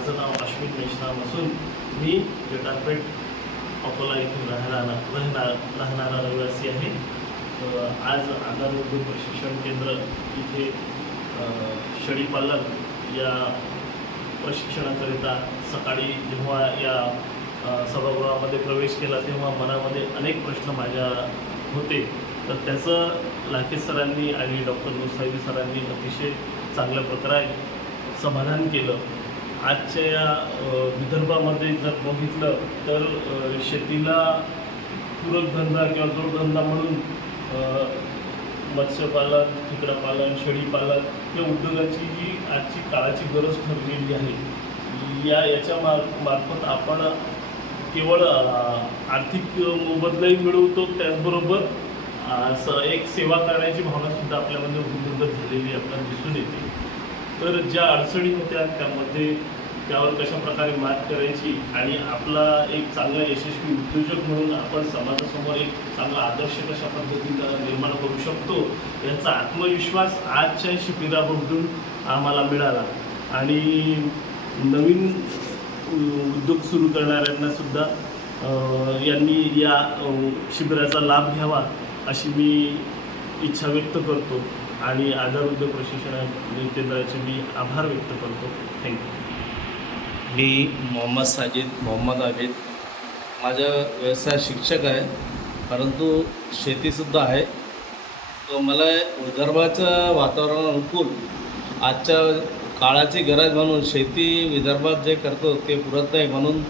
माझं नाव अश्विन मेश्राम असून मी जटारपेठ अकोला येथून राहणारा राहणार राहणारा रहिवासी आहे. आज आधार उद्योग प्रशिक्षण केंद्र इथे अ, शेळीपालन या प्रशिक्षणाकरिता सकाळी जेव्हा या सभागृहामध्ये प्रवेश केला तेव्हा मनामध्ये अनेक प्रश्न माझ्या होते. तर त्याचं लाखे सरांनी आणि डॉक्टर गोसावी सरांनी अतिशय चांगल्या प्रकारे समाधान केलं. आजच्या या विदर्भामध्ये जर बघितलं तर शेतीला पूरक धंदा किंवा जोडधंदा म्हणून मत्स्यपालन खेकडापालन शेळीपालन या उद्योगाची जी आजची काळाची गरज ठरलेली आहे. या याच्या मार मार्फत आपण केवळ आर्थिक मोबदलाही मिळवतो. त्याचबरोबर स एक सेवा करण्याची भावनासुद्धा आपल्यामध्ये उपलब्ध झालेली आपल्याला दिसून येते. तर ज्या अडचणी होत्या त्यामध्ये त्यावर कशा प्रकारे मात करायची आणि आपला एक चांगला यशस्वी उद्योजक म्हणून आपण समाजासमोर एक चांगला आदर्श कशा पद्धतीनं निर्माण करू शकतो याचा आत्मविश्वास आजच्या शिबिरामधून आम्हाला मिळाला. आणि नवीन उद्योग सुरू करणाऱ्यांना सुद्धा यांनी या शिबिराचा लाभ घ्यावा अशी मी इच्छा व्यक्त करतो. आणि आधार उद्योग प्रशिक्षण केंद्राचे मी आभार व्यक्त करतो. थँक्यू मी मोहम्मद साजिद मोहम्मद आबिद माझा व्यवसाय शिक्षक आहे परंतु शेतीसुद्धा आहे. तर मला विदर्भाचं वातावरण अनुकूल आजच्या काळाची गरज म्हणून शेती विदर्भात जे करतो ते पुरत नाही म्हणून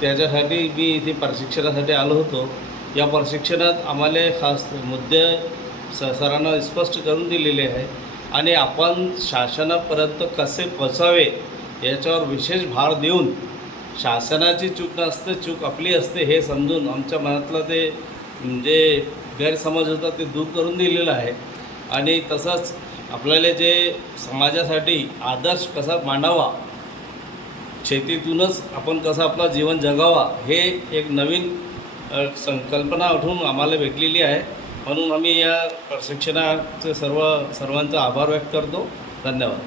त्याच्यासाठी मी इथे प्रशिक्षणासाठी आलो होतो. या प्रशिक्षणात आम्हाला खास मुद्दे स सरांना स्पष्ट करून दिलेले आहे. आणि आपण शासनापर्यंत कसे पोचावे याच्यावर विशेष भार देऊन शासनाची चूक नसते चूक आपली असते हे समजून आमच्या मनातलं ते जे गैरसमज होता ते दूर करून दिलेलं आहे. आणि तसंच आपल्याला जे समाजासाठी आदर्श कसा मांडावा शेतीतूनच आपण कसं आपलं जीवन जगावा हे एक नवीन संकल्पना उठून आम्हाला भेटलेली आहे. म्हणून आम्ही या प्रशिक्षणाचे सर्व सर्वांचा आभार व्यक्त करतो. धन्यवाद.